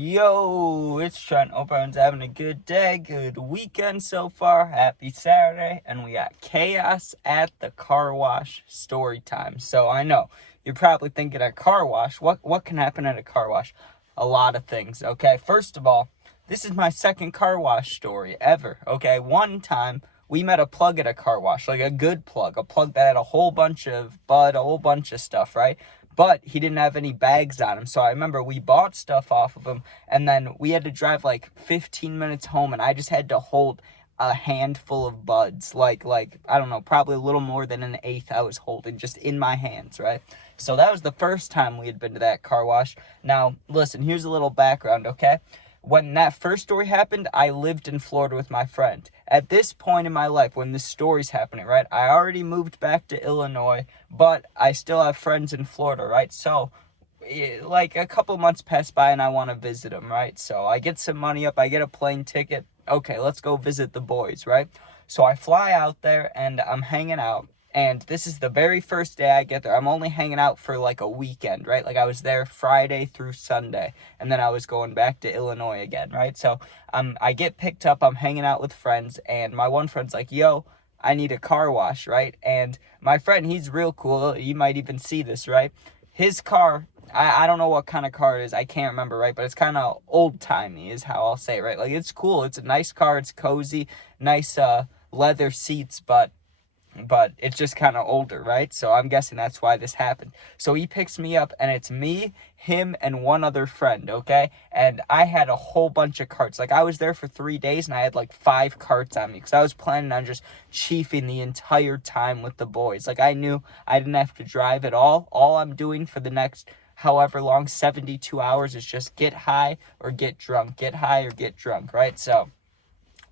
Yo, it's Trent. Hope everyone's having a good day, good weekend so far. Happy Saturday, and we got chaos at the car wash story time. So I know you're probably thinking at car wash, what can happen at a car wash? A lot of things. Okay, first of all, this is my second car wash story ever. Okay, one time we met a plug at a car wash, like a good plug, a plug that had a whole bunch of bud, a whole bunch of stuff, right? But he didn't have any bags on him. So I remember we bought stuff off of him, and then we had to drive like 15 minutes home, and I just had to hold a handful of buds, like I don't know, probably a little more than an eighth I was holding just in my hands, right? So that was the first time we had been to that car wash. Now, listen, here's a little background, okay? When that first story happened, I lived in Florida with my friend. At this point in my life, when this story's happening, right, I already moved back to Illinois, but I still have friends in Florida, right? So, like, a couple months pass by and I want to visit them, right? So I get some money up, I get a plane ticket. Okay, let's go visit the boys, right? So I fly out there and I'm hanging out. And this is the very first day I get there. I'm only hanging out for like a weekend, right? Like I was there Friday through Sunday, and then I was going back to Illinois again, right? So I get picked up, I'm hanging out with friends, and my one friend's like, yo, I need a car wash, right? And my friend, he's real cool. You might even see this, right? His car, I don't know what kind of car it is. I can't remember, right? But it's kind of old-timey is how I'll say it, right? Like, it's cool. It's a nice car. It's cozy. Nice leather seats, but it's just kind of older, right? So I'm guessing that's why this happened. So he picks me up, and it's me, him, and one other friend, okay? And I had a whole bunch of carts. Like, I was there for 3 days, and I had, like, 5 carts on me, because I was planning on just chiefing the entire time with the boys. Like, I knew I didn't have to drive at all. All I'm doing for the next however long, 72 hours, is just get high or get drunk. Get high or get drunk, right? So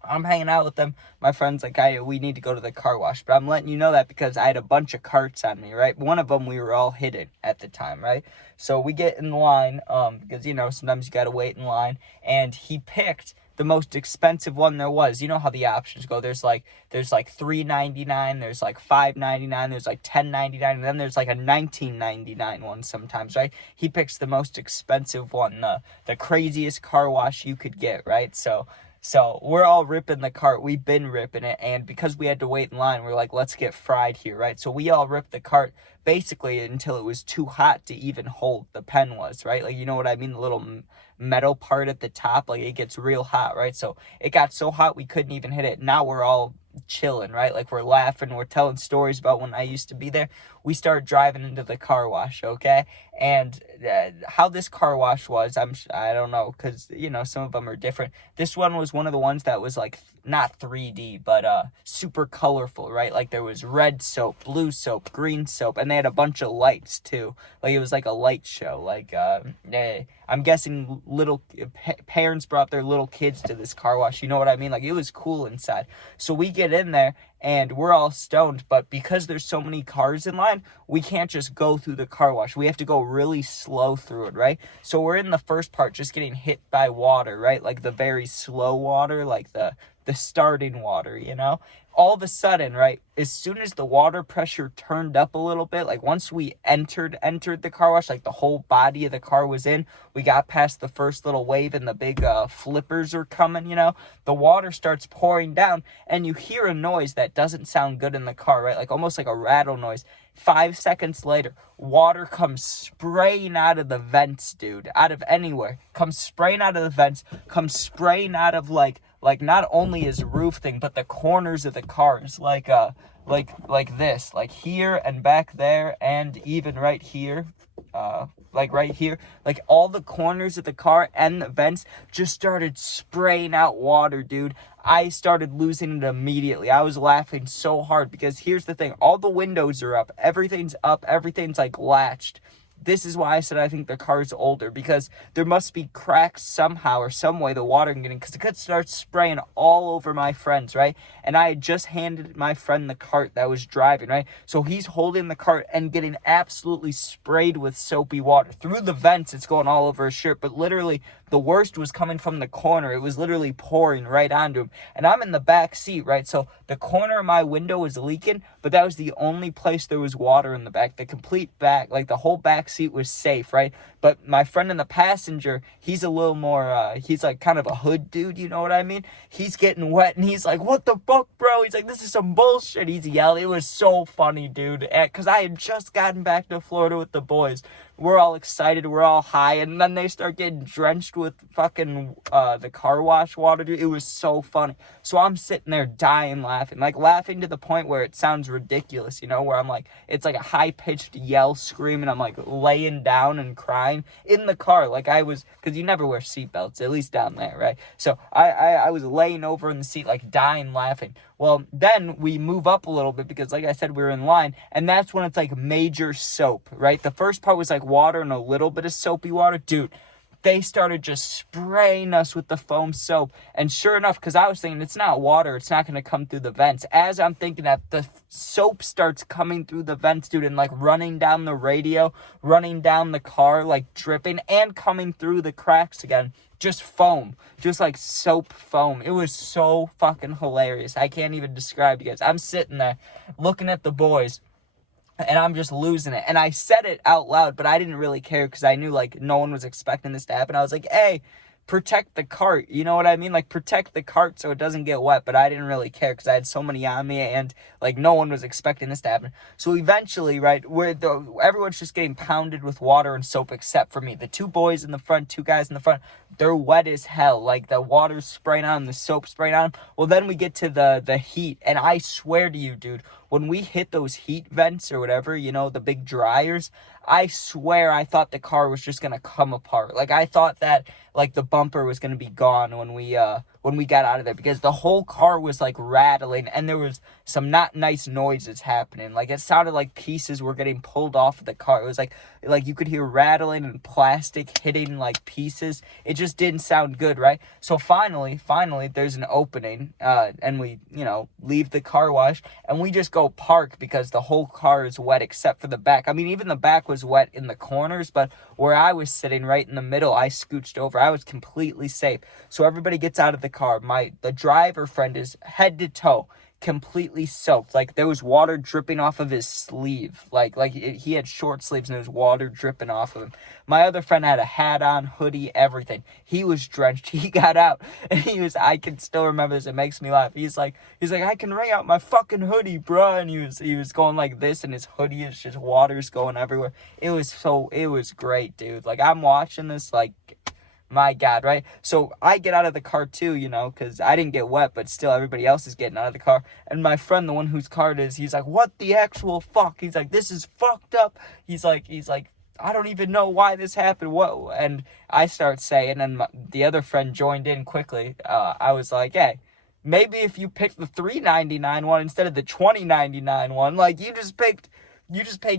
I'm hanging out with them. My friend's like, we need to go to the car wash. But I'm letting you know that because I had a bunch of carts on me, right? One of them, we were all hidden at the time, right? So we get in line, because, sometimes you got to wait in line. And he picked the most expensive one there was. You know how the options go. There's like $3.99, there's like $5.99, there's like $10.99, and then there's like a $19.99 one sometimes, right? He picks the most expensive one, the craziest car wash you could get, right? So we're all ripping the cart. We've been ripping it. And because we had to wait in line, we're like, let's get fried here, right? So we all ripped the cart basically until it was too hot to even hold. The pen was, right? Like, you know what I mean? The little metal part at the top, like it gets real hot, right? So it got so hot we couldn't even hit it. Now we're all chilling, right? Like we're laughing, we're telling stories about when I used to be there. We started driving into the car wash, okay? And how this car wash was, I don't know, because some of them are different. This one was one of the ones that was like not 3D, but super colorful, right? Like there was red soap, blue soap, green soap, and they had a bunch of lights too. Like it was like a light show. Like I'm guessing little parents brought their little kids to this car wash. You know what I mean? Like it was cool inside. So we get in there and we're all stoned, but because there's so many cars in line, we can't just go through the car wash. We have to go really slow through it, right? So we're in the first part just getting hit by water, right? Like the very slow water, like the starting water, all of a sudden, right, as soon as the water pressure turned up a little bit, like once we entered the car wash, like the whole body of the car was in, we got past the first little wave and the big flippers are coming, the water starts pouring down and you hear a noise that doesn't sound good in the car, right? Like almost like a rattle noise. 5 seconds later, water comes spraying out of the vents, dude. Out of anywhere. Comes spraying out of the vents. Comes spraying out of like not only his roof thing, but the corners of the cars. Like this. Like here and back there and even right here. Like right here, like all the corners of the car and the vents just started spraying out water, dude. I started losing it immediately. I was laughing so hard because here's the thing. All the windows are up. Everything's up. Everything's like latched. This is why I said I think the car's older, because there must be cracks somehow or some way the water can get in, because it could start spraying all over my friends, right? And I had just handed my friend the cart that was driving, right? So he's holding the cart and getting absolutely sprayed with soapy water. Through the vents, it's going all over his shirt, but literally the worst was coming from the corner. It was literally pouring right onto him. And I'm in the back seat, right? So the corner of my window was leaking, but that was the only place there was water in the back. The complete back, like the whole back seat was safe, right? But my friend in the passenger, he's a little more, he's like kind of a hood dude, you know what I mean? He's getting wet, and he's like, what the fuck, bro? He's like, this is some bullshit. He's yelling. It was so funny, dude, because I had just gotten back to Florida with the boys. We're all excited, we're all high, and then they start getting drenched with fucking the car wash water, dude. It was so funny. So I'm sitting there dying laughing, like laughing to the point where it sounds ridiculous, you know, where I'm like, it's like a high-pitched yell, scream, and I'm like laying down and crying in the car, like I was, because you never wear seatbelts, at least down there, right? So I was laying over in the seat, like dying laughing. Well, then we move up a little bit because, like I said, we were in line, and that's when it's like major soap, right? The first part was like water and a little bit of soapy water. Dude, they started just spraying us with the foam soap, and sure enough, because I was thinking it's not water, it's not going to come through the vents. As I'm thinking that, the soap starts coming through the vents, dude, and like running down the radio, running down the car, like dripping, and coming through the cracks again. Just foam, just like soap foam. It was so fucking hilarious. I can't even describe you guys. I'm sitting there looking at the boys, and I'm just losing it. And I said it out loud, but I didn't really care because I knew like no one was expecting this to happen. I was like, hey, protect the cart, you know what I mean? Like, protect the cart so it doesn't get wet. But I didn't really care because I had so many on me, and like no one was expecting this to happen. So eventually, right, everyone's just getting pounded with water and soap except for me. The two boys in the front, two guys in the front, they're wet as hell. Like, the water's spraying on them, the soap spraying on them. Well, then we get to the heat, and I swear to you, dude, when we hit those heat vents or whatever, you know, the big dryers, I swear I thought the car was just gonna come apart. Like, I thought that like the bumper was gonna be gone when we got out of there, because the whole car was like rattling, and there was some not nice noises happening. Like, it sounded like pieces were getting pulled off of the car. It was like you could hear rattling and plastic hitting like pieces. It just didn't sound good, right? So finally there's an opening, and we, you know, leave the car wash, and we just go park because the whole car is wet except for the back. I mean, even the back was wet in the corners, but where I was sitting right in the middle, I scooched over. I was completely safe. So everybody gets out of the car. The driver friend is head to toe completely soaked. Like, there was water dripping off of his sleeve. He had short sleeves, and there was water dripping off of him. My other friend had a hat on, hoodie, everything. He was drenched. He got out, and I can still remember this. It makes me laugh. He's like, I can wring out my fucking hoodie, bro. And he was going like this, and his hoodie is just water's going everywhere. It was great, dude. Like, I'm watching this, like, my God, right? So I get out of the car too, you know, because I didn't get wet, but still everybody else is getting out of the car. And my friend, the one whose car it is, he's like, what the actual fuck? He's like, this is fucked up. He's like, I don't even know why this happened. What? And I start saying, and the other friend joined in quickly. I was like, hey, maybe if you picked the $3.99 one instead of the $20.99 one, like, you just paid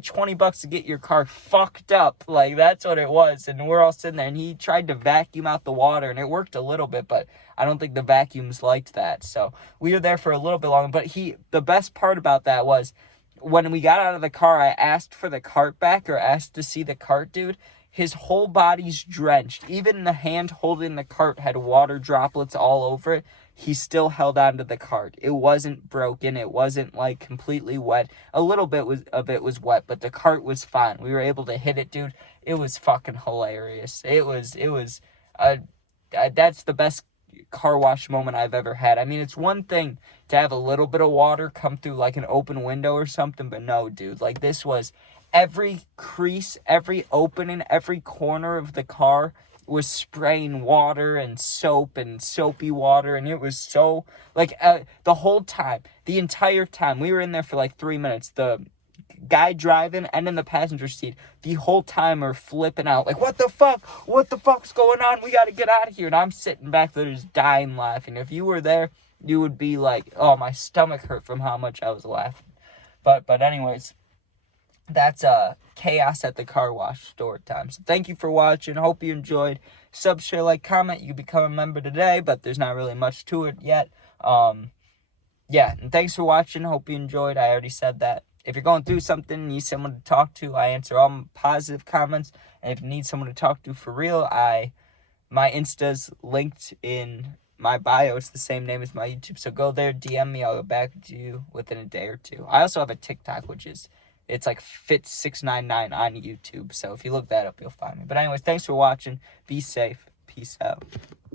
$20 to get your car fucked up. Like, that's what it was. And we're all sitting there, and he tried to vacuum out the water, and it worked a little bit, but I don't think the vacuums liked that. So we were there for a little bit longer. But the best part about that was, when we got out of the car, I asked for the cart back, or asked to see the cart, dude. His whole body's drenched. Even the hand holding the cart had water droplets all over it. He still held on to the cart. It wasn't broken. It wasn't like completely wet. A little bit of it was wet, but the cart was fine. We were able to hit it, dude. It was fucking hilarious. That's the best car wash moment I've ever had. I mean, it's one thing to have a little bit of water come through like an open window or something, but no, dude. Like, this was every crease, every opening, every corner of the car was spraying water and soap and soapy water, and it was so, like, the whole time, the entire time, we were in there for like 3 minutes, the guy driving and in the passenger seat, the whole time are flipping out, like, what the fuck's going on, we gotta get out of here, and I'm sitting back there just dying laughing. If you were there, you would be like, oh, my stomach hurt from how much I was laughing. But anyways, that's chaos at the car wash story time. So thank you for watching. Hope you enjoyed. Sub, share, like, comment. You become a member today, but there's not really much to it yet. Yeah, and thanks for watching. Hope you enjoyed. I already said that. If you're going through something and need someone to talk to, I answer all positive comments. And if you need someone to talk to for real, my Insta's linked in my bio. It's the same name as my YouTube. So go there, DM me. I'll get back to you within a day or two. I also have a TikTok, which is It's like Fit699 on YouTube. So if you look that up, you'll find me. But anyways, thanks for watching. Be safe. Peace out.